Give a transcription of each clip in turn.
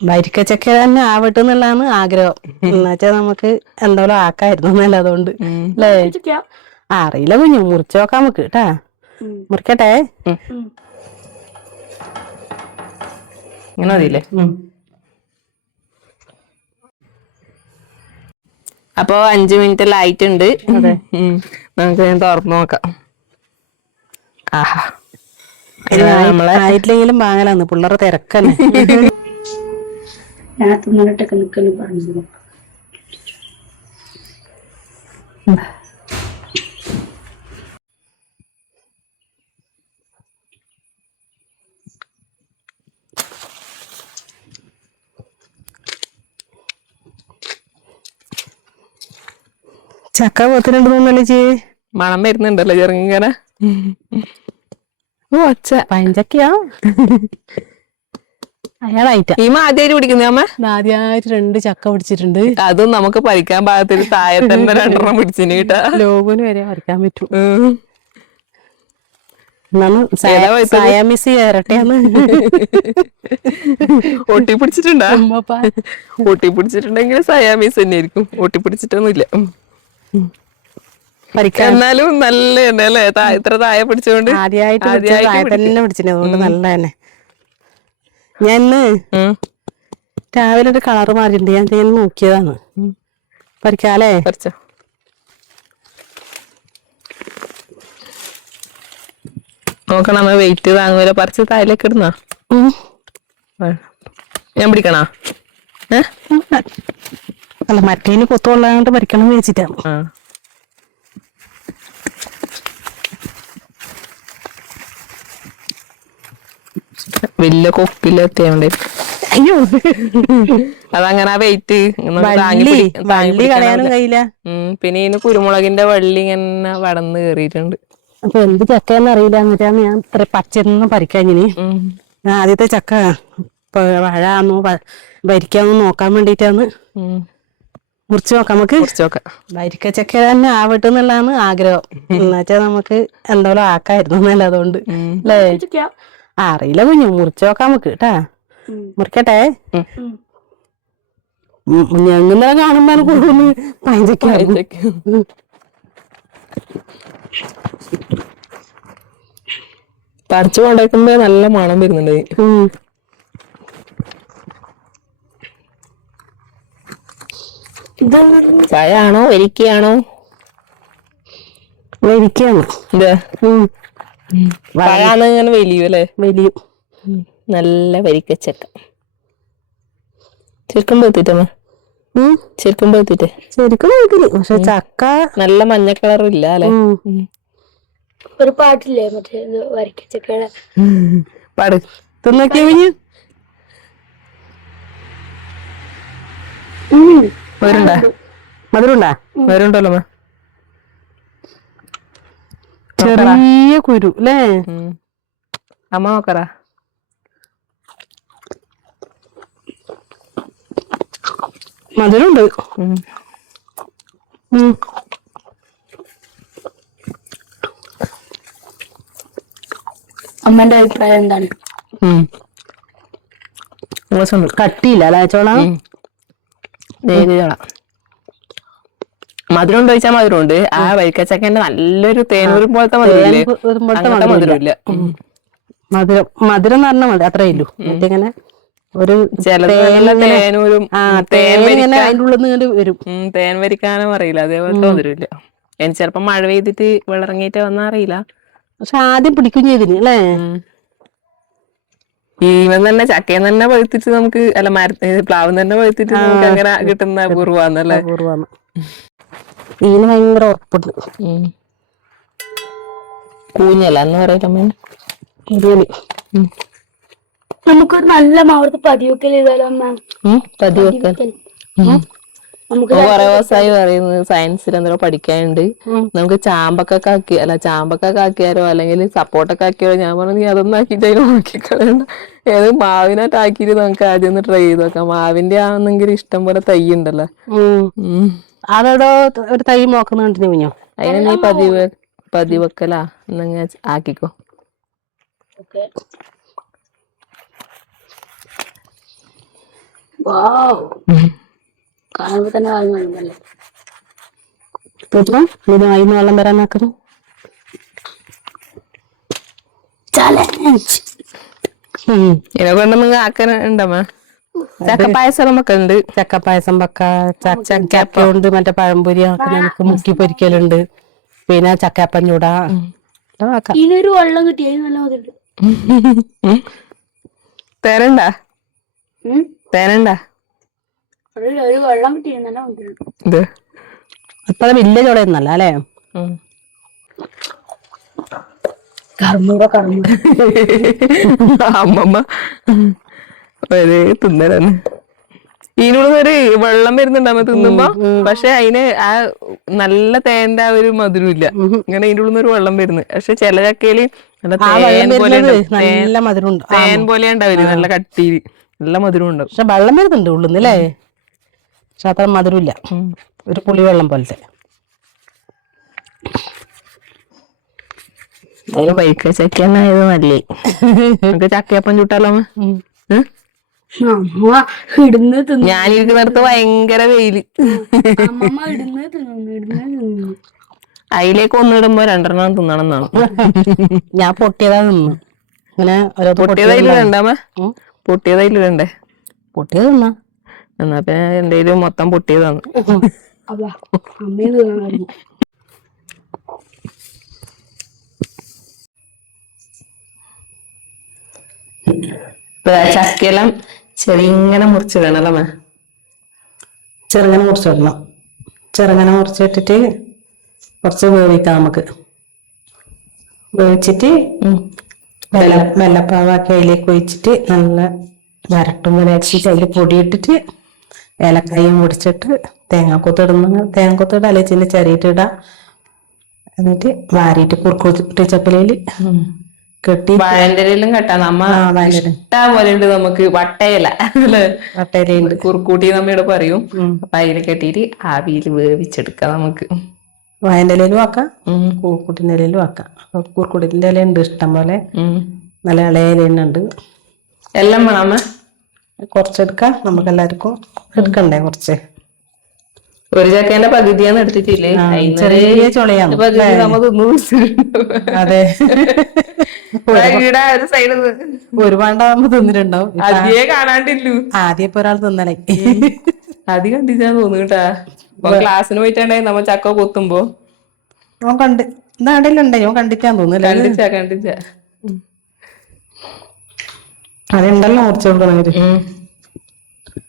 വരിക്കച്ചക്ക തന്നെ ആവട്ടെ എന്നുള്ളതാണ് ആഗ്രഹം. എന്നുവെച്ചാ നമുക്ക് എന്തായാലും ആക്കായിരുന്നു എന്നല്ല അതുകൊണ്ട് അല്ലേ. അറിയില്ല കുഞ്ഞു മുറിച്ച് നോക്കാം നമുക്ക് കേട്ടാ. മുറിക്കട്ടെ. ഇങ്ങനെ മതിയില്ലേ? അപ്പൊ 5 മിനിറ്റ് എല്ലാം ആയിട്ടുണ്ട്. നമുക്ക് തുറന്നു നോക്കാം. ആഹാ ആയിട്ടില്ലെങ്കിലും വാങ്ങലാന്ന് പിള്ളേരെ തിരക്കന്നെ. ഞാൻ തിന്നിട്ടൊക്കെ നിൽക്കുന്നു പറഞ്ഞു. ചക്ക പോത്തിനുണ്ട് തോന്നല്ലേ ചേ. മണം വരുന്നുണ്ടല്ലോ ചെറുങ്ങനെ. ഓ ഒച്ച പഞ്ചക്കയാ അയാളായിട്ടാ. ഈ ആദ്യമായിട്ട് പിടിക്കുന്ന അമ്മ. ആദ്യമായിട്ട് 2 ചക്ക പിടിച്ചിട്ടുണ്ട്. അതും നമുക്ക് പറിക്കാൻ പാകത്തിന് താഴെ തന്നെ 2 പിടിച്ചിന് കേട്ടാ. ലോകന് വരെ പറിക്കാൻ പറ്റും. ഒട്ടിപ്പിടിച്ചിട്ടുണ്ടാ? ഒട്ടിപ്പിടിച്ചിട്ടുണ്ടെങ്കിൽ സയാമീസ് തന്നെ ആയിരിക്കും. ഒട്ടിപ്പിടിച്ചിട്ടൊന്നുമില്ല. എന്നാലും നല്ല തന്നെ അല്ലേ? ഇത്ര താഴെ പിടിച്ചോണ്ട് ആദ്യമായിട്ട് തന്നെ പിടിച്ചിട്ടുണ്ട്. അതുകൊണ്ട് നല്ല തന്നെ. ഞാൻ രാവിലെ ഒരു കളറ് മാറിയിട്ടുണ്ട്. ഞാൻ ചെയ്യാൻ നോക്കിയതാണ്. പറിക്കാലേ? പറിച്ചോ. നോക്കണം നമ്മ വെയിറ്റ് താങ്ങൂല. പറിച്ച് താഴേക്ക് ഇടുന്ന. ഞാൻ പിടിക്കണോ? അല്ല മറ്റേന് കൊത്തുകൊള്ളാണ്ട് പറിക്കണം വെച്ചിട്ടാണ്. വലിയ കൊക്കിലെത്തിയോണ്ടേ. അയ്യോ അതങ്ങനെ ആ വെയിറ്റ് വള്ളി കളയാനും കഴിയില്ല. പിന്നെ ഇതിന് കുരുമുളകിന്റെ വള്ളി ഇങ്ങനെ വടന്ന് കേറിയിട്ടുണ്ട്. അപ്പൊ എന്ത് ചക്കയെന്ന് അറിയില്ല. എന്നിട്ടാണ് ഞാൻ ഇത്ര പച്ചയൊന്നും പറിക്കാഞ്ഞിന്. ആദ്യത്തെ ചക്ക വഴാന്നോ ഭരിക്കാന്നോ നോക്കാൻ വേണ്ടിട്ടാണ് മുറിച്ച് നോക്കാം. നമുക്ക് വരിക്കച്ചക്ക തന്നെ ആവട്ടെ എന്നുള്ളതാണ് ആഗ്രഹം. എന്നുവെച്ചാ നമുക്ക് എന്തായാലും ആക്കായിരുന്നു എന്നല്ല അതുകൊണ്ട് അല്ലേ. അറിയില്ല കുഞ്ഞു മുറിച്ച് നോക്കാം നമുക്ക് കേട്ടാ. മുറിക്കട്ടെ. ഞങ്ങനെ കാണുമ്പോ കൂടുന്നു പഞ്ചക്ക. പറിച്ചു കൊണ്ടേക്കുമ്പോ നല്ല മണം വരുന്നുണ്ട്. ചായാണോ വരിക്കയാണോ? വരിക്കയാണ്. പഴാണ് ഇങ്ങനെ വലിയും അല്ലേ? വലിയും. നല്ല വരിക്കച്ചക്ക. ശരിക്കും പോത്തിട്ടമ്മ. ശരിക്കും പോത്തിട്ടെ. ശരിക്കും പോത്തില്ല. പക്ഷെ ചക്ക നല്ല മഞ്ഞ കളറും ഇല്ല അല്ലെ? ഒരു പാട്ടില്ലേ മറ്റേ വരിക്കച്ചക്കയുടെ പാട്. തിന്നൊക്കെ വരുണ്ടാ? മധുരണ്ടാ? വരുണ്ടല്ലോ. ചെറിയ കുരു അല്ലേ? അമ്മ നോക്കറ. മധുരമുണ്ട്. അമ്മന്റെ അഭിപ്രായം എന്താണ്? കട്ടിയില്ല അല്ലേ ചോള? മധുരം ഉണ്ടോ ചോദിച്ചാൽ മധുരമുണ്ട്. ആ വരിക്കച്ചക്കന്റെ നല്ലൊരു തേനൂരും പോലത്തെ മധുരമില്ലേ? അങ്ങനത്തെ മധുരമില്ല. മധുരം എന്ന് പറഞ്ഞാൽ മതി അത്രേ ഉള്ളൂ. മറ്റിങ്ങനെ ഒരു തേനൂരും അതിന്റെ ഉള്ളിൽ നിന്ന് വരും. തേൻ വരിക്കാനും അറിയില്ല. അതേപോലത്തെ മധുരമില്ല. എനിക്ക് ചിലപ്പോ മഴ പെയ്തിട്ട് വെള്ളറങ്ങിയിട്ട് വന്നാ അറിയില്ല. പക്ഷെ ആദ്യം പിടിക്കും ചെയ്തിന് അല്ലേ? ഈവൻ തന്നെ ചക്കയിൽ തന്നെ പഴുത്തിട്ട് നമുക്ക് അല്ല പ്ലാവ് തന്നെ പഴുത്തിട്ട് നമുക്ക് അങ്ങനെ കിട്ടുന്ന അപൂർവന്നല്ലേ? ഇതിന് ഭയങ്കര ഉറപ്പുണ്ട്. കൂഞ്ഞല്ല എന്ന് പറയട്ടമ്മ. നമുക്കൊരു നല്ല മാവത്ത് പതിവെക്കൽ ചെയ്താലോ അമ്മ? പതിവെക്കൽ കൊറേ ദിവസമായി പറയുന്നത് സയൻസിൽ എന്തെങ്കിലും പഠിക്കാനുണ്ട്. നമുക്ക് ചാമ്പക്കൊക്കെ ആക്കി അല്ല ചാമ്പക്കൊക്കെ ആക്കിയാലോ അല്ലെങ്കിൽ സപ്പോർട്ടൊക്കെ ആക്കിയാലോ. ഞാൻ പറഞ്ഞു നീ അതൊന്നും ആക്കിയിട്ട് നോക്കിക്കളയണ്ട. ഏത് മാവിനായിട്ട് ആക്കിയിട്ട് നമുക്ക് ആദ്യം ഒന്ന് ട്രൈ ചെയ്ത് നോക്കാം. മാവിന്റെ ആണെന്നെങ്കിൽ ഇഷ്ടം പോലെ തൈ ഉണ്ടല്ലോ. അതോടോ ഒരു തൈ നോക്കുന്നുണ്ട് കുഞ്ഞോ. അതിന് നീ പതിവെക്കലാ എന്നങ്ങ ആക്കിക്കോ. കാണുമ്പോ തന്നെ വാങ്ങുന്നല്ലേ. ഇപ്പം ഇത് അതിന് വെള്ളം വരാനാക്കുന്നു. ഇതിനെ കൊണ്ടൊന്നും ആക്കാൻ ഉണ്ടമ്മ. ചക്കപ്പായസം നമുക്ക് ഉണ്ട്. ചക്കപ്പായസം വെക്ക, ചക്കയുണ്ട്, മറ്റേ പഴംപൊരി നമുക്ക് മുക്കി പൊരിക്കലുണ്ട്, പിന്നെ ചക്കയപ്പം ചൂടാ. ഇതിനൊരു വെള്ളം കിട്ടിയ നല്ല മതിണ്ട്. തേനുണ്ടാ? തേനുണ്ടാ? ഒരു വെള്ളം കിട്ടിയ നല്ല മതിണ്ട്. ഇത് ഇപ്പൊ വലിയ ചൂടയൊന്നല്ല അല്ലേ? അമ്മമ്മ ഒരു തിന്നലാണ്. ഇതിനുള്ളൊരു വെള്ളം വരുന്നുണ്ടാവുമ്പോ തിന്നുമ്പോ, പക്ഷെ അതിന് ആ നല്ല തേന്റെ ആ ഒരു മധുരം ഇല്ല. ഇങ്ങനെ ഇതിൻ്റെ ഉള്ളിൽ ഒരു വെള്ളം വരുന്നു. പക്ഷെ ചില ചക്കയില് നല്ല തേൻ പോലെ നല്ല മധുരം ഉണ്ട്. തേൻ പോലെ ഉണ്ടാവില്ല, നല്ല കട്ടിയില് നല്ല മധുരം ഉണ്ടാവും. പക്ഷെ വെള്ളം വരുന്നുണ്ട് ഉള്ളിന്നല്ലേ, പക്ഷെ അത്ര മധുരമില്ല, ഒരു പുളിവെള്ളം പോലത്തെ. പൈക്ക ചക്കന്നായത് നല്ലേ. നമുക്ക് ചക്കയപ്പം ചുട്ടാലോ? ഇടുന്ന് തിന്നു. ഞാനിരിക്കുന്നിടത്ത് ഭയങ്കര വെയില്. അമ്മമ്മ ഇടുന്ന് തിന്നു. അതിലേക്ക് ഒന്നിടുമ്പോ 2 തിന്നണം എന്നാണ്. ഞാൻ പൊട്ടിയതാ തിന്നു. ഇങ്ങനെ പൊട്ടിയതായില് വേണ്ടാമ? പൊട്ടിയതായില് വേണ്ടേ? പൊട്ടിയത് തിന്നാ. എന്നാ പിന്നെ എന്തേലും മൊത്തം പൊട്ടിയതാണ്. അമ്മയും തിന്നു. ചക്കയെല്ലാം ചെറിങ്ങനെ മുറിച്ചിടണല്ലേ? ചെറുങ്ങനെ മുറിച്ചിടണം. ചെറുങ്ങനെ മുറിച്ചിട്ടിട്ട് കുറച്ച് വേവിക്കാം. നമുക്ക് വേവിച്ചിട്ട് വെള്ളപ്പാവാക്കി അതിലേക്ക് ഒഴിച്ചിട്ട് നല്ല വരട്ടും പോലെ അടിച്ചിട്ട് അതിൽ പൊടിയിട്ടിട്ട് ഏലക്കായും പൊടിച്ചിട്ട് തേങ്ങാക്കൊത്തിട അലച്ചിന്റെ ചരിയിട്ടിടാം. എന്നിട്ട് വാരിയിട്ട് കുറുക്കുട്ടി ചപ്പലയില് കെട്ടി വാഴന്റെലും കെട്ടാ. നമ്മ ഇഷ്ടം പോലെ ഉണ്ട് നമുക്ക്. വട്ടയില വട്ടയിലുണ്ട്, കുറുക്കൂട്ടി നമ്മയുടെ പറയും. അപ്പൊ അതിൽ കെട്ടിയിട്ട് ആവിയിൽ വേവിച്ചെടുക്കാം നമുക്ക്. വാഴന്റെ ഇലയിലും ആക്കാം, കൂർക്കൂട്ടിന്റെ ഇലയിലും ആക്കാം. കൂർക്കൂട്ടിന്റെ ഇല ഉണ്ട് ഇഷ്ടം പോലെ, നല്ല ഇളയ ഇല ഉണ്ട്. എല്ലാം വേണം കുറച്ചെടുക്കാം, നമുക്ക് എല്ലാവർക്കും എടുക്കണ്ടേ കുറച്ച്. ഒരു ചക്കേന്റെ പകുതിയാന്ന് എടുത്തിട്ടില്ലേ? ചെറിയ ചുളയാണ്. അതെ, ഒരു സൈഡ് ഒരുപാടാകുമ്പോ തിന്നിട്ടുണ്ടാവും. അധികേ കാണാണ്ടില്ലു. ആദ്യം ഇപ്പൊ ഒരാൾ തിന്നലേ അധികം കണ്ടിച്ചാന്ന് തോന്നുന്നു കേട്ടാ. ക്ലാസ്സിന് പോയിട്ടുണ്ടായി നമ്മ ചക്ക കൊത്തുമ്പോ ഓൻ കണ്ട് നാടിലുണ്ടായി, ഓൻ കണ്ടിട്ടാന്ന് തോന്നുന്നില്ല. കണ്ടിച്ച അതുണ്ടല്ലോ മുറിച്ചു കൊടുക്കണവര്.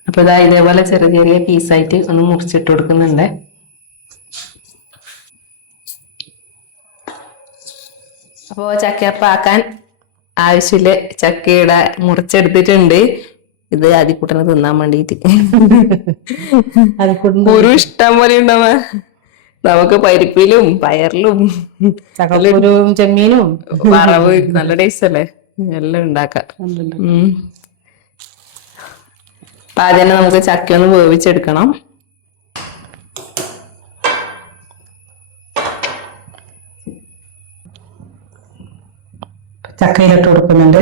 അപ്പൊ ഇതാ ഇതേപോലെ ചെറിയ ചെറിയ പീസായിട്ട് ഒന്ന് മുറിച്ചിട്ട് കൊടുക്കുന്നുണ്ട്. അപ്പോ ചക്കയപ്പം ആക്കാൻ ആവശ്യമില്ല ചക്കയുടെ മുറിച്ചെടുത്തിട്ടുണ്ട്. ഇത് ആദ്യക്കൂട്ടനെ തിന്നാൻ വേണ്ടിട്ട്. ഒരു ഇഷ്ടം പോലെ ഉണ്ടാവ. നമുക്ക് പരിപ്പിലും പയറിലും ചക്കക്കുരുവും ചെമ്മീനും വറവ് നല്ല ടേസ്റ്റ് അല്ലേ, എല്ലാം ഉണ്ടാക്കാം. അപ്പൊ ആദ്യം തന്നെ നമുക്ക് ചക്ക ഒന്ന് വേവിച്ചെടുക്കണം. ചക്കയിലിട്ട് കൊടുക്കുന്നുണ്ട്.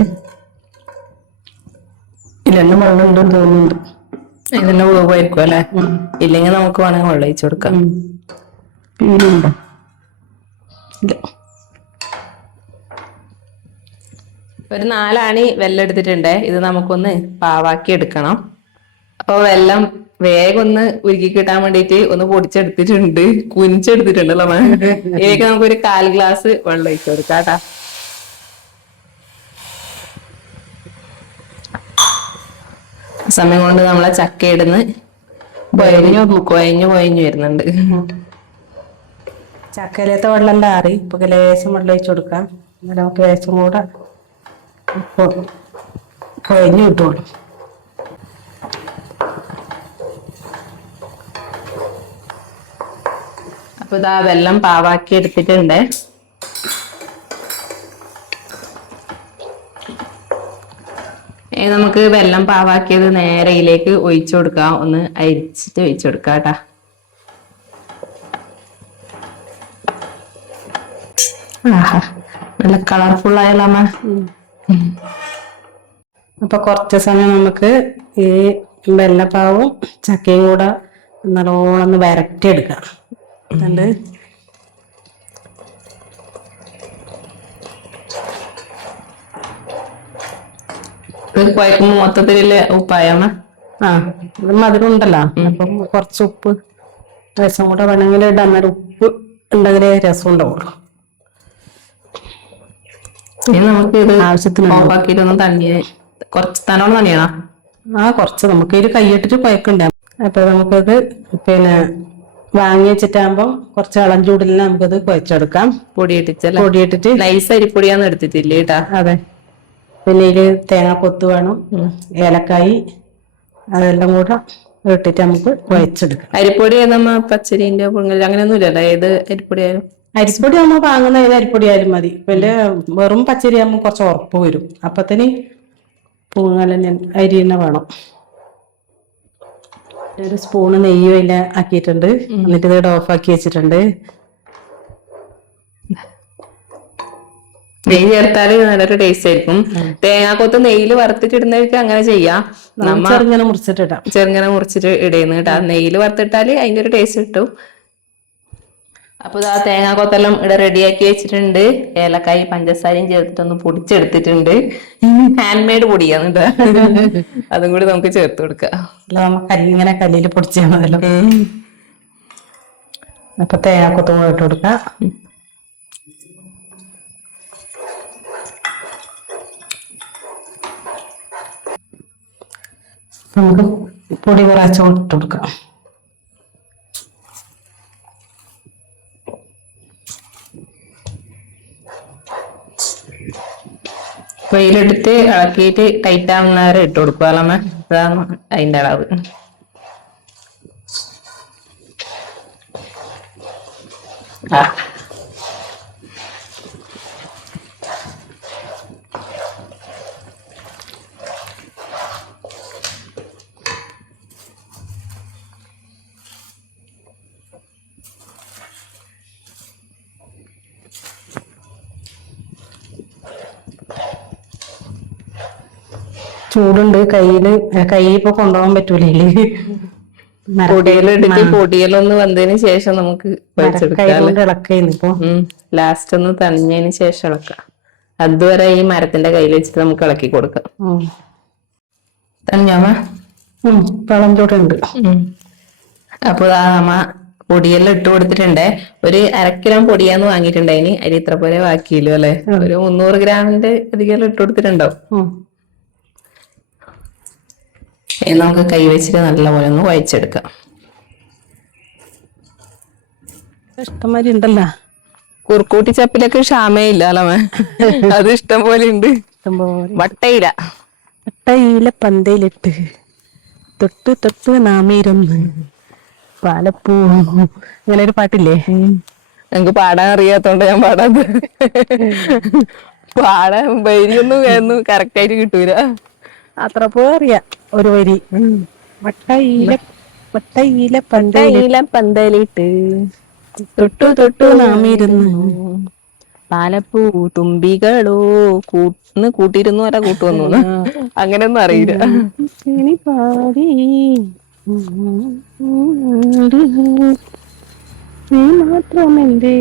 ഇല്ലെന്നും വെള്ളം ഉണ്ടെന്ന് തോന്നുന്നുണ്ട്. ഇതിന്റെ വേവായിരിക്കും അല്ലെ? ഇല്ലെങ്കിൽ നമുക്ക് വേണമെങ്കിൽ വെള്ളം ഒഴിച്ചു കൊടുക്കാം. പിന്നെയുണ്ടോ? ഇല്ല. ഒരു 4 ആണി വെല്ലം എടുത്തിട്ടുണ്ട്. ഇത് നമുക്കൊന്ന് പാവാക്കി എടുക്കണം. അപ്പൊ വെല്ലം വേഗം ഒന്ന് ഉരുക്കി കിട്ടാൻ വേണ്ടിട്ട് ഒന്ന് പൊടിച്ചെടുത്തിട്ടുണ്ട്, കുനിച്ചെടുത്തിട്ടുണ്ടല്ലോ. ഇതിലേക്ക് നമുക്കൊരു 1/4 ഗ്ലാസ് വെള്ളം ഒഴിച്ചു കൊടുക്കാം കേട്ടാ. സമയം കൊണ്ട് നമ്മളെ ചക്ക ഇടുന്ന് കൊയഞ്ഞു വരുന്നുണ്ട്. ചക്കയിലത്തെ വെള്ളം എല്ലാം ആറി. ഇപ്പൊ ലേശം വെള്ളം ഒഴിച്ചു കൊടുക്കാം. നമുക്ക് ലേശം കൂടെ കൊയഞ്ഞു കിട്ടുള്ളൂ. അപ്പൊ ഇതാ വെള്ളം പാവാക്കി എടുത്തിട്ടുണ്ട്. നമുക്ക് വെള്ളം പാവാക്കിയത് നേരെ ഇതിലേക്ക് ഒഴിച്ചു കൊടുക്കാം. ഒന്ന് അരിച്ചിട്ട് ഒഴിച്ചു കൊടുക്കാം കേട്ടാ. നല്ല കളർഫുൾ ആയല്ലോ. അപ്പൊ കുറച്ച് സമയം നമുക്ക് ഈ വെള്ളപ്പാവും ചക്കയും കൂടെ നല്ലോണം ഒന്ന് വരട്ടിയെടുക്കാം. എന്നിട്ട് കുഴക്കുമ്പോ മൊത്തത്തില് ഉപ്പായമ്മ. ഇത് മധുരം ഉണ്ടല്ലോ, അപ്പം കുറച്ച് ഉപ്പ് രസം കൂടെ വേണമെങ്കിൽ ഇടാം. അന്നേരം ഉപ്പ് ഉണ്ടെങ്കിലേ രസം ഉണ്ടാവുള്ളൂ. ഇനി നമുക്ക് ഇത് ആവശ്യത്തിന് ഓഫാക്കിയിട്ടൊന്ന് തണിയ കുറച്ച് തന്നോട് തന്നെയാണോ? കുറച്ച് നമുക്ക് ഇതിൽ കൈയിട്ടിട്ട് കുഴക്കണ്ടേ. അപ്പൊ നമുക്കത് പിന്നെ വാങ്ങി വെച്ചിട്ടാകുമ്പം കുറച്ച് ഇളം ചൂടിൽ നമുക്കത് കുഴച്ചെടുക്കാം. പൊടിയിട്ടിച്ചല്ലേ? പൊടിയിട്ടിട്ട് നൈസ് അരിപ്പൊടിയാന്ന് എടുത്തിട്ടില്ലേ കേട്ടാ? അതെ. പിന്നെ ഇതിൽ തേങ്ങാക്കൊത്ത് വേണം, ഏലക്കായി, അതെല്ലാം കൂടെ ഇട്ടിട്ട് നമുക്ക് കുഴച്ചെടുക്കാം. അരിപ്പൊടി നമ്മ പച്ചരിന്റെ പുഴുങ്ങൽ അങ്ങനെയൊന്നും ഇല്ലല്ലോ? ഏത് അരിപ്പൊടിയായാലും അരിപ്പൊടി നമ്മൾ വാങ്ങുന്ന ഏത് അരിപ്പൊടി ആയാലും മതി. പിന്നെ വെറും പച്ചരി ആകുമ്പോൾ കുറച്ച് ഉറപ്പ് വരും. അപ്പത്തിന് പുഴുങ്ങൽ തന്നെ അരി തന്നെ വേണം. ഒരു സ്പൂണ് നെയ്യും ഇല്ല ആക്കിയിട്ടുണ്ട്. എന്നിട്ട് ഇത് ഓഫ് ആക്കി വെച്ചിട്ടുണ്ട്. നെയ്യ് ചേർത്താല് നല്ലൊരു ടേസ്റ്റ് ആയിരിക്കും. തേങ്ങാക്കൊത്ത് നെയ്യില് വറുത്തിട്ടിടുന്നവർക്ക് അങ്ങനെ ചെയ്യാം. ചെറുങ്ങനെ മുറിച്ചിട്ടിടാം. ചെറുങ്ങനെ മുറിച്ചിട്ട് ഇടയുന്നു കേട്ടാ. നെയ്യില് വറുത്തിട്ടാല് അതിന്റെ ഒരു ടേസ്റ്റ് കിട്ടും. അപ്പൊ ആ തേങ്ങാക്കൊത്തെല്ലാം ഇവിടെ റെഡിയാക്കി വെച്ചിട്ടുണ്ട്. ഏലക്കായി പഞ്ചസാരയും ചേർത്തിട്ടൊന്ന് പൊടിച്ചെടുത്തിട്ടുണ്ട്. ഹാൻഡ് മെയ്ഡ് പൊടിയാണ് കേട്ടോ. അതും കൂടി നമുക്ക് ചേർത്ത് കൊടുക്കാം. ഇങ്ങനെ കല്ലിൽ പൊടിച്ചാൽ മതിയല്ലോ. അപ്പൊ തേങ്ങാക്കൊത്തും കൂടെ ഇട്ട് കൊടുക്കാം. നമുക്ക് പൊടി കുറച്ച് ഇട്ട് കൊടുക്കാം. വെയിലെടുത്ത് ഇളക്കിയിട്ട് ടൈറ്റ് ആവുന്നവരെ ഇട്ട് കൊടുക്കാമല്ലോ. അതാണ് അതിന്റെ അളവ്. ചൂടുണ്ട് കയ്യില്, കൈ ഇപ്പൊ കൊണ്ടുപോകാൻ പറ്റൂലേ. പൊടിയിലിട്ടിട്ട് പൊടിയിലൊന്ന് വന്നതിന് ശേഷം നമുക്ക് ഇളക്കുന്നു. ലാസ്റ്റ് ഒന്ന് തണിഞ്ഞതിന് ശേഷം ഇളക്കാം. അതുവരെ ഈ മരത്തിന്റെ കയ്യിൽ വെച്ചിട്ട് നമുക്ക് ഇളക്കി കൊടുക്കാം. തണിഞ്ഞാമ പളം ചൂടുണ്ട്. അപ്പൊ നമ്മ പൊടിയെല്ലാം ഇട്ട് കൊടുത്തിട്ടുണ്ട്. ഒരു 1/2 കിലോ പൊടിയാന്ന് വാങ്ങിയിട്ടുണ്ടായിന്. അതിന് ഇത്ര പോലെ ബാക്കിയില്ലോ അല്ലെ? ഒരു 300 ഗ്രാമിന്റെ അധികം ഇട്ട് കൊടുത്തിട്ടുണ്ടാവും. നമുക്ക് കൈ വെച്ചിട്ട് നല്ലപോലെ ഒന്ന് കുഴച്ചെടുക്കാം. ഇഷ്ടംമാതിരി ഉണ്ടല്ലോ. കുറുക്കൂട്ടി ചപ്പിലൊക്കെ ക്ഷാമയില്ല അല്ലമ്മേ? അത് ഇഷ്ടം പോലെ ഉണ്ട്. വട്ടയില പന്തയിലിട്ട് തൊട്ട് തൊട്ട് നാമീരൊന്ന് പാലപ്പൂ, അങ്ങനെ ഒരു പാട്ടില്ലേ? ഞങ്ങക്ക് പാടാൻ അറിയാത്തോണ്ട് ഞാൻ പാടാത്ത. പാടാൻ വരിയൊന്നും കറക്റ്റ് ആയിട്ട് കിട്ടൂല. അത്ര പോറിയാ ഒരു വരി. വട്ടയില പന്തലിട്ട് തൊട്ടു തൊട്ടു നാമിരുന്ന് പാലപ്പൂ തുമ്പികളോ കൂട്ടിരുന്നു അല്ല കൂട്ടുവന്നു. അങ്ങനെയൊന്നും അറിയില്ല. പാടി നീ മാത്രം എന്റെ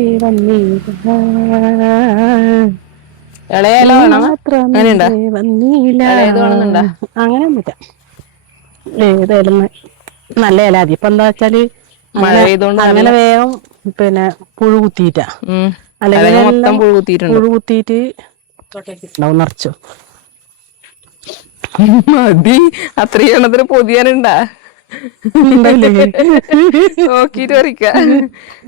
ഇളയല വന്നീല. അങ്ങനെയൊന്നുമില്ല. ഏതായാലും നല്ല ഇല. അതിപ്പോ എന്താ വെച്ചാല് മഴ പെയ്തോണ്ട് അങ്ങനെ വേഗം പിന്നെ പുഴു കുത്തിയിട്ടാ. അല്ലെങ്കിൽ മൊത്തം പുഴു കുത്തിയിട്ട് ഉണ്ടാവും നിറച്ചു. മതി അത്രയും എണ്ണത്തിന് പൊതിയാനുണ്ടാ? നോക്കിട്ട് പറിക്ക.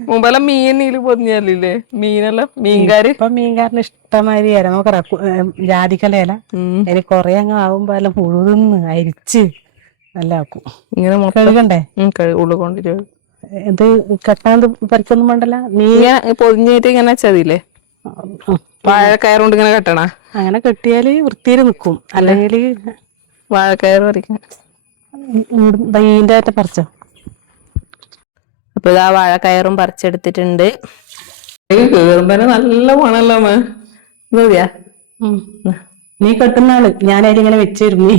മുമ്പെല്ലാം മീനീല് പൊതിഞ്ഞല്ലേ മീനെല്ലാം? മീൻകാര് ഇപ്പൊ മീൻകാരന് ഇഷ്ടമാതിരി ഇല നോക്കറ ജാതിക്കല ഇല. അതിന് കൊറേ അങ്ങ് ആവുമ്പോ എല്ലാം പുഴുന്ന് അരിച്ച് നല്ല ആക്കും. ഇങ്ങനെ കഴുകണ്ടേ? ഉള്ളു കൊണ്ടിട്ട് ഇത് കെട്ടാൻ പറിക്കൊന്നും വേണ്ടല്ല. നീ പൊതിഞ്ഞിട്ട് ഇങ്ങനെ ചതില്ലേ? വാഴക്കയറുകൊണ്ട് ഇങ്ങനെ കെട്ടണ? അങ്ങനെ കെട്ടിയാല് വൃത്തിയിൽ നിക്കും. അല്ലെങ്കിൽ വാഴക്കയറ് പറിക്കാം. ഇതിന്റെ അറ്റം പറിച്ചോ. അപ്പൊ ഇതാ വാഴക്കയറും പറിച്ചെടുത്തിട്ടുണ്ട്. കേറുമ്പോ നല്ല മണല്ലോ മതിയാ. നീ കെട്ടുന്ന ആള് ഞാനായിട്ട് വെച്ചിരുന്നു.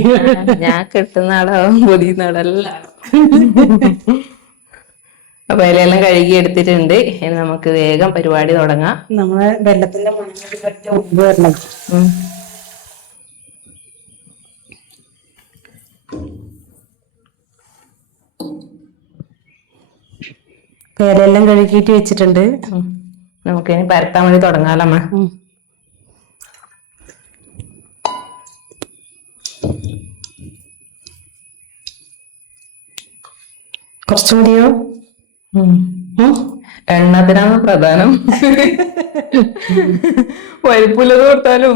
ഞാൻ കെട്ടുന്ന ആളാവും പൊതിയുന്ന ആളല്ല. അപ്പൊ ഇലയെല്ലാം കഴുകി എടുത്തിട്ടുണ്ട്. ഇനി നമുക്ക് വേഗം പരിപാടി തുടങ്ങാം. നമ്മളെ വെള്ളത്തിന്റെ മുമ്പ് വരണം. ഇലയെല്ലാം കഴുകിയിട്ട് വെച്ചിട്ടുണ്ട്. നമുക്ക് ഇനി പരത്താൻ വേണ്ടി തുടങ്ങാലമ്മ. കുറച്ചും കൂടിയോ? എണ്ണത്തിനാണ് പ്രധാനം. പരിപ്പുള്ളത് കൊടുത്താലും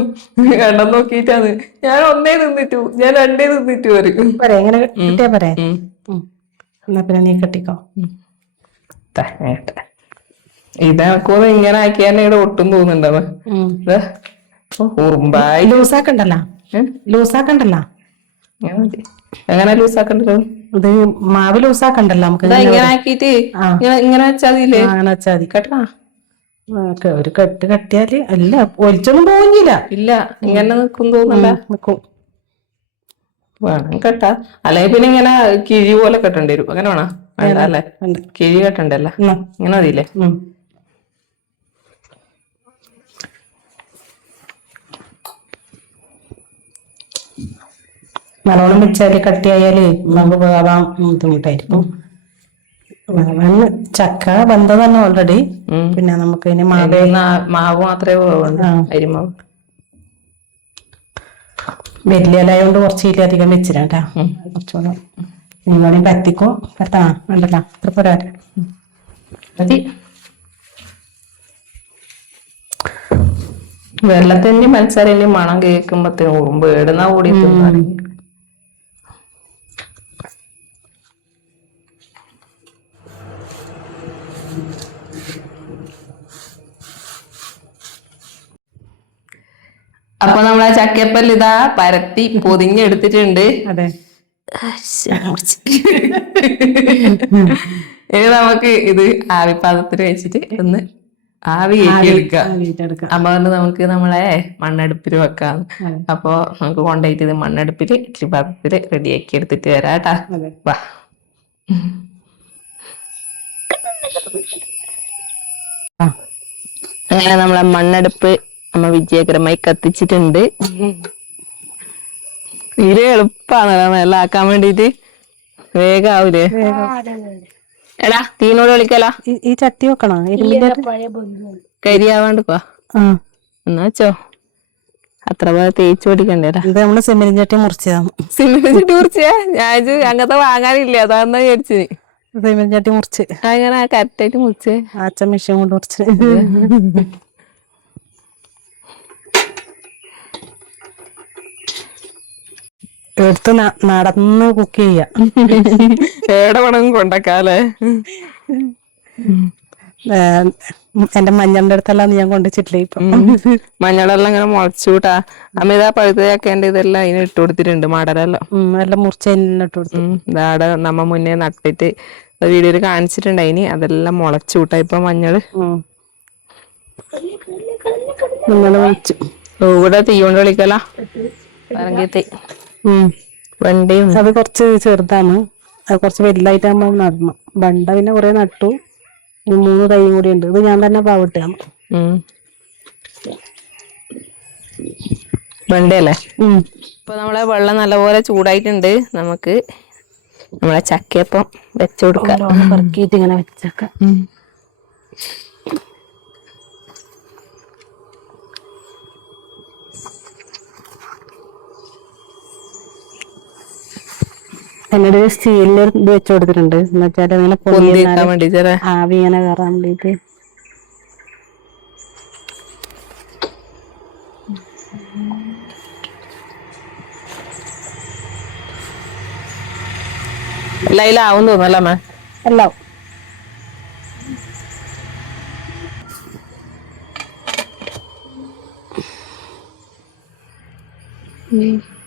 എണ്ണം നോക്കിയിട്ടാണ്. ഞാൻ 1 തിന്നിട്ടു, ഞാൻ 2 തിന്നിട്ടു വരും. എങ്ങനെ കിട്ടിയാ പറയാ. എന്നാ പിന്നെ നീ കെട്ടിക്കോ. ഇതാക്കോ ഇങ്ങനെ ആക്കിയാൽ ഇവിടെ ഒട്ടും തോന്നുന്നുണ്ടാവ. ഉറുമ്പായി ലൂസാക്കണ്ടല്ലോ, ലൂസാക്കണ്ടല്ലോ. എങ്ങനെ ലൂസാക്കണ്ടല്ലോ? ഇത് മാവ് ലൂസാക്കണ്ടല്ലോ. നമുക്ക് ഇങ്ങനെ ആക്കിട്ട് ഇങ്ങനെ വെച്ചാൽ മതിയില്ലേ? അങ്ങനെ വെച്ചാൽ മതി. കേട്ടാ ഒരു കെട്ട് കെട്ടിയാല് അല്ല ഒലിച്ചൊന്നും പോകില്ല. ഇല്ല, ഇങ്ങനെ നിക്കും തോന്നണ്ട. നിക്കും വേണം കെട്ടാ. അല്ലെങ്കിൽ പിന്നെ ഇങ്ങനെ കിഴി പോലെ കെട്ടേണ്ടി വരും. അങ്ങനെ വേണം വേണ്ടല്ലേ? കിഴി കെട്ടണ്ടല്ല, ഇങ്ങനെ മതിയില്ലേ? നല്ലോണം വെച്ചാല് കട്ടിയായാല് നമുക്ക് പോകാൻ ബുദ്ധിമുട്ടായിരിക്കും. ചക്ക ബന്ധം തന്നെ ഓൾറെഡി. പിന്നെ നമുക്ക് ഇനി മാവ് മാത്രമേ അരിമാവ് വലിയ ഇലയോണ്ട് കുറച്ച് അധികം വെച്ചിട്ടാ. കുറച്ചുകൂടെ നിങ്ങളെയും പറ്റിക്കോ. കേട്ടാ വേണ്ടല്ലോ, അത്ര പോരാ. വെള്ളത്തിന്റെ മത്സരം മണം കേൾക്കുമ്പത്തേനും ഉറുമ്പ് ഏടുന്ന കൂടി തിന്നാറി. അപ്പൊ നമ്മളെ ചക്കപ്പൽ ഇതാ പരത്തി പൊതിഞ്ഞെടുത്തിട്ടുണ്ട്. അതെ, ഇനി നമുക്ക് ഇത് ആവിപ്പാത്രത്തിൽ വെച്ചിട്ട് ഒന്ന് ആവി കയറ്റിയെടുക്കാം. അപ്പൊ നമുക്ക് നമ്മളെ മണ്ണടുപ്പിൽ വെക്കാം. അപ്പൊ നമുക്ക് കൊണ്ടുപോയിട്ട് ഇത് മണ്ണടുപ്പിൽ ഇഡ്ഡലി പാത്രത്തില് റെഡിയാക്കി എടുത്തിട്ട് വരാട്ടാ. വാ. അങ്ങനെ നമ്മളെ മണ്ണടുപ്പ് നമ്മ വിജയകരമായി കത്തിച്ചിട്ടുണ്ട്. ഇത് എളുപ്പാണല്ലോ എല്ലാം ആക്കാൻ വേണ്ടീട്ട്. വേഗം ആവൂലേ? എടാ തീനോട് വിളിക്കല. ഈ ചട്ടി വെക്കണോ? കരിയാവാണ്ട് പോവാ എന്നാ വെച്ചോ. അത്ര പോലെ തേച്ച് പിടിക്കണ്ടേ? ഇത് നമ്മള് സിമെന്റ് ചട്ടി മുറിച്ചതാണ്. സിമെന്റ് ചട്ടി മുറിച്ചാ? ഞാൻ അങ്ങനത്തെ വാങ്ങാനില്ല, അതാന്നാ വിചാരിച്ചു. സിമെന്റ് ചട്ടി മുറിച്ച് അങ്ങനെ കറക്റ്റായിട്ട് മുറിച്ചേ. അച്ഛൻ മെഷീൻ കൊണ്ട് മുറിച്ച് എടുത്ത് നടന്ന് കുക്ക് ചെയ്യാം. എവിടെ വേണമെങ്കിൽ കൊണ്ടക്കാലേ. എന്റെ മഞ്ഞളുടെ അടുത്തെല്ലാം ഞാൻ കൊണ്ടുവച്ചിട്ടില്ലേ ഇപ്പൊ. മഞ്ഞളെല്ലാം ഇങ്ങനെ മുളച്ചുകൂട്ടാ. അമിത പഴുതയാക്കേണ്ട ഇതെല്ലാം അതിന് ഇട്ട് കൊടുത്തിട്ടുണ്ട്. മടലെല്ലാം എല്ലാം മുറിച്ച് ഇട്ട് കൊടുത്തു. ഇതാടെ നമ്മ മുന്നേ നട്ടിട്ട് വീഡിയോയിൽ കാണിച്ചിട്ടുണ്ട്. അതിന് അതെല്ലാം മുളച്ചുകൂട്ടാ ഇപ്പൊ മഞ്ഞള്. വിളിച്ചു ഇവിടെ തീ കൊണ്ട് വിളിക്കല. പറങ്കി വണ്ടിയും അത് കുറച്ച് ചെറുതാണ്. അത് കുറച്ച് വലുതായിട്ടാകുമ്പോ നടണം. ബണ്ട പിന്നെ കുറെ നട്ടു. 3 തൈയും കൂടി ഉണ്ട്. ഇത് ഞാൻ തന്നെ പാവിട്ടാണ്. ബണ്ടല്ലേ? ഇപ്പൊ നമ്മളെ വെള്ളം നല്ലപോലെ ചൂടായിട്ടുണ്ട്. നമുക്ക് നമ്മളെ ചക്കയപ്പം വെച്ചു കൊടുക്കാം. പറക്കിയിട്ട് ഇങ്ങനെ വെച്ചേക്കാം. എന്നോട് സ്റ്റീലിന്റെ ഇത് വെച്ച് കൊടുത്തിട്ടുണ്ട്. എന്നുവെച്ചാൽ അങ്ങനെ ആവി ഇങ്ങനെ കയറാൻ വേണ്ടിട്ട്. ലൈലാവും തോന്നല്ലേ? എല്ലാം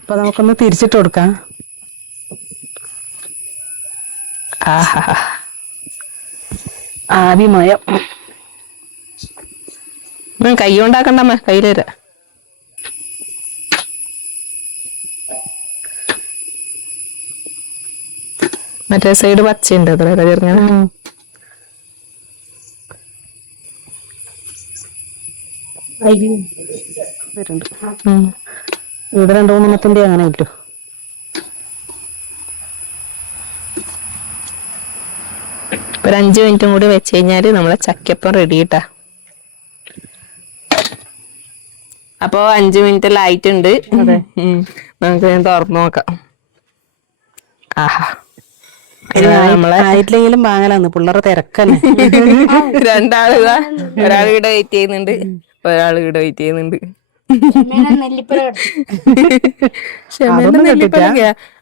ഇപ്പൊ നമുക്കൊന്ന് തിരിച്ചിട്ട് കൊടുക്കാം. ആവിമയം കൈ കൊണ്ടാക്കണ്ടമ്മ, കയ്യിലേരാ. മറ്റേ സൈഡ് പച്ചയുണ്ട് അത്ര ചെറുങ്ങനെ. ഇവിടെ 2-3 അങ്ങനെ കിട്ടും. ഒരു 5 മിനിറ്റും കൂടി വെച്ച് കഴിഞ്ഞാല് നമ്മളെ ചക്കപ്പം റെഡി കിട്ടാ. അപ്പൊ 5 മിനിറ്റ് ആയിട്ടുണ്ട്. നമുക്ക് തുറന്നു നോക്കാം. ആഹാ ആയിട്ടില്ലെങ്കിലും വാങ്ങലാന്ന് പിള്ളേരെ തിരക്കന്നെ. രണ്ടാളിതാ, ഒരാൾ ഇവിടെ വെയിറ്റ് ചെയ്യുന്നുണ്ട്, ഒരാൾ ഇവിടെ വെയിറ്റ് ചെയ്യുന്നുണ്ട്.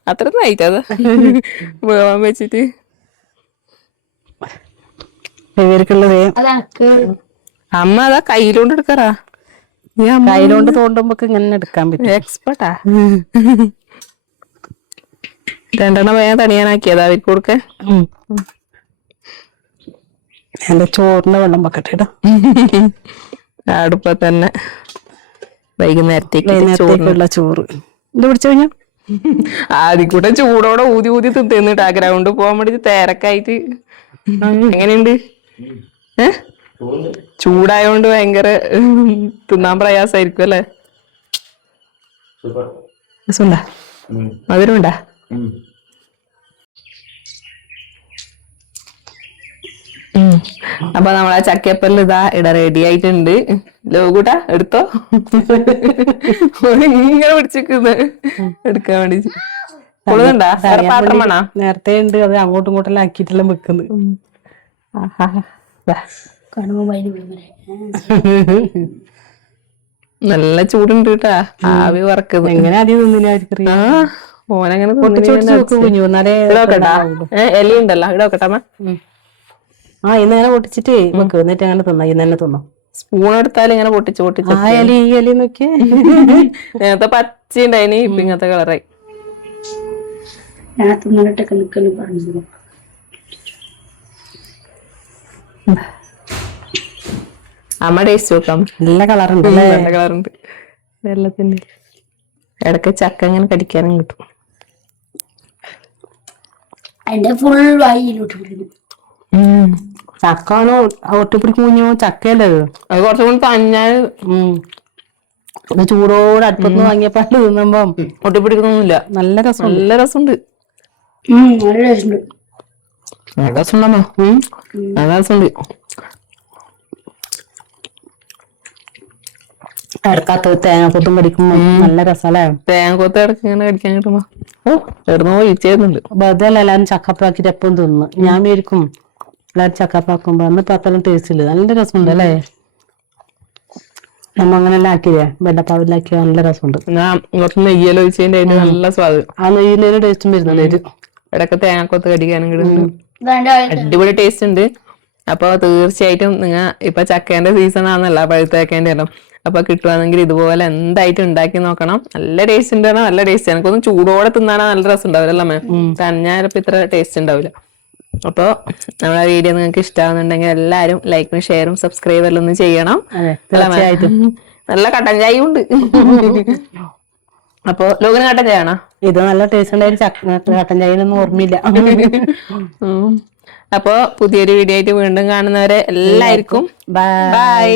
അത്ര ആയിട്ടാ പോവാൻ വെച്ചിട്ട് ഇവർക്കുള്ളത് അമ്മ അതാ കയ്യിലോണ്ട് എടുക്കാറാ. കയ്യിലോണ്ട് തോണ്ടുമ്പോ ഇങ്ങനെ എടുക്കാൻ പറ്റും. എക്സ്പെർട്ടാ. 2 വേഗം തണിയാനാക്കിയതാ അവർക്ക് കൊടുക്കാൻ. എന്റെ ചോറിന്റെ വെള്ളം വെക്കട്ടെ ഇടാ. അടുപ്പ തന്നെ വൈകുന്നേരത്തേക്കുള്ള ചോറ് ഇത് പിടിച്ചു കഴിഞ്ഞു. ആദ്യം കൂടെ ചൂടോടെ ഊതി ഊതി തിന്നിട്ടാ ഗ്രൗണ്ട് പോകാൻ വേണ്ടി തിരക്കായിട്ട്. എങ്ങനെയുണ്ട്? ചൂടായോണ്ട് ഭയങ്കര തിന്നാൻ പ്രയാസായിരിക്കും അല്ലേ? മധുരമുണ്ടാ? അപ്പൊ നമ്മളെ ചക്കപ്പല്ല് ഇതാ ഇവിടെ റെഡി ആയിട്ടുണ്ട്. ലോകൂട്ടാ എടുത്തോ. ഇങ്ങനെ പിടിച്ചിരിക്കുന്നു എടുക്കാൻ വേണ്ടി. കൊള്ളുന്നുണ്ടാ? പാത്രം വേണോ? നേരത്തെ ഉണ്ട്, അത് അങ്ങോട്ടും ഇങ്ങോട്ടെല്ലാം ആക്കിയിട്ടെല്ലാം വെക്കുന്നത്. നല്ല ചൂടുണ്ട് കേട്ടാ, ആവി വറക്കുന്നത്. എങ്ങനെ ആദ്യം തിന്നില്ല. ഓനങ്ങനെ എലിയുണ്ടല്ലോ ഇവിടെ വെക്കട്ടമ്മ. ഇന്നങ്ങനെ പൊട്ടിച്ചിട്ട് വെക്ക്, എന്നിട്ട് അങ്ങനെ തിന്നാ. ഇന്ന് തന്നെ തിന്നോ. സ്പൂൺ എടുത്താൽ ഇങ്ങനെ പൊട്ടിച്ച് പൊട്ടിച്ച് ഈ എലി നോക്കിയേ. നേരത്തെ പച്ചയുണ്ടായിനി, ഇപ്പൊ ഇങ്ങനത്തെ കളറായി. അമ്മ ടേസ്റ്റ് നോക്കാം. നല്ല കളറുണ്ട്, നല്ല കളറുണ്ട് വെള്ളത്തിന്റെ. ഇടയ്ക്ക് ചക്ക ഇങ്ങനെ കടിക്കാനും കിട്ടും. ചക്കാണോ ഒട്ടിപ്പിടിക്ക് കുഞ്ഞോ? ചക്കയല്ലേ അത് കുറച്ചും കൂടി തഞ്ഞാൽ. ചൂടോടെ അടുപ്പത്ത് വാങ്ങിയപ്പോ തിന്നുമ്പോ ഒട്ടിപ്പിടിക്കുന്നൊന്നുമില്ല. നല്ല രസം, നല്ല രസമുണ്ട്. നല്ല രസമുണ്ടമ്മ, നല്ല രസമുണ്ട്. ഇടക്കാത്ത തേങ്ങാക്കൊത്തും പഠിക്കുമ്പോ നല്ല രസല്ലേ. തേങ്ങാക്കൊത്ത് ഇടയ്ക്ക് ഇങ്ങനെ കടിക്കാൻ കിട്ടുമ്പോ എവിടുന്നോ ഇരിച്ചുണ്ട്. ബദല എല്ലാരും ചക്കപ്പാക്കിട്ട് എപ്പം തിന്നു. ഞാൻ വിചാരിക്കും എല്ലാരും ചക്കപ്പാക്കുമ്പോ അന്ന് പത്തെല്ലാം ടേസ്റ്റ് ഇല്ല. നല്ല രസമുണ്ട് അല്ലേ? നമ്മ അങ്ങനെല്ലാം ആക്കിയേ, വെള്ളപ്പാവിലാക്കിയ നല്ല രസമുണ്ട്. ഞാൻ കുറച്ച് നെയ്യല്ലോ ഒഴിച്ചതിന്റെ അതിന്റെ നല്ല സ്വാദ്. ആ നെയ്യിന്റെ ടേസ്റ്റും വരുന്നുണ്ട്. ഇടയ്ക്ക് തേങ്ങാക്കൊത്ത് കടിക്കാനും കിട്ടുന്നുണ്ട്. അടിപൊളി ടേസ്റ്റ് ഉണ്ട്. അപ്പൊ തീർച്ചയായിട്ടും നിങ്ങൾ ഇപ്പൊ ചക്കേന്റെ സീസൺ ആണെന്നല്ല, പഴുത്തേക്കേന്റെ എല്ലാം. അപ്പൊ കിട്ടുവാണെങ്കിൽ ഇതുപോലെ എന്തായിട്ടും ഉണ്ടാക്കി നോക്കണം. നല്ല ടേസ്റ്റ് ഉണ്ട്, നല്ല ടേസ്റ്റ്. എനിക്കൊന്നും ചൂടോടെ തിന്നാനാ നല്ല രസം ഉണ്ടാവില്ല അമ്മേ. തന്നെയാലപ്പോ ഇത്ര ടേസ്റ്റ് ഉണ്ടാവില്ല. അപ്പൊ നമ്മളെ വീഡിയോ നിങ്ങൾക്ക് ഇഷ്ടമാകുന്നുണ്ടെങ്കിൽ എല്ലാരും ലൈക്കും ഷെയറും സബ്സ്ക്രൈബ് എല്ലാം ഒന്ന് ചെയ്യണം. നല്ല കട്ടൻ ചായ ഉണ്ട്. അപ്പൊ ലോകിന് കട്ടൻ ചായ ആണോ? ഇത് നല്ല ടേസ്റ്റ് ഉണ്ടായിരുന്നു. കട്ടൻ ചായ ഒന്നും ഓർമ്മയില്ല. അപ്പൊ പുതിയൊരു വീഡിയോ ആയിട്ട് വീണ്ടും കാണുന്നവരെ എല്ലാവർക്കും ബൈ.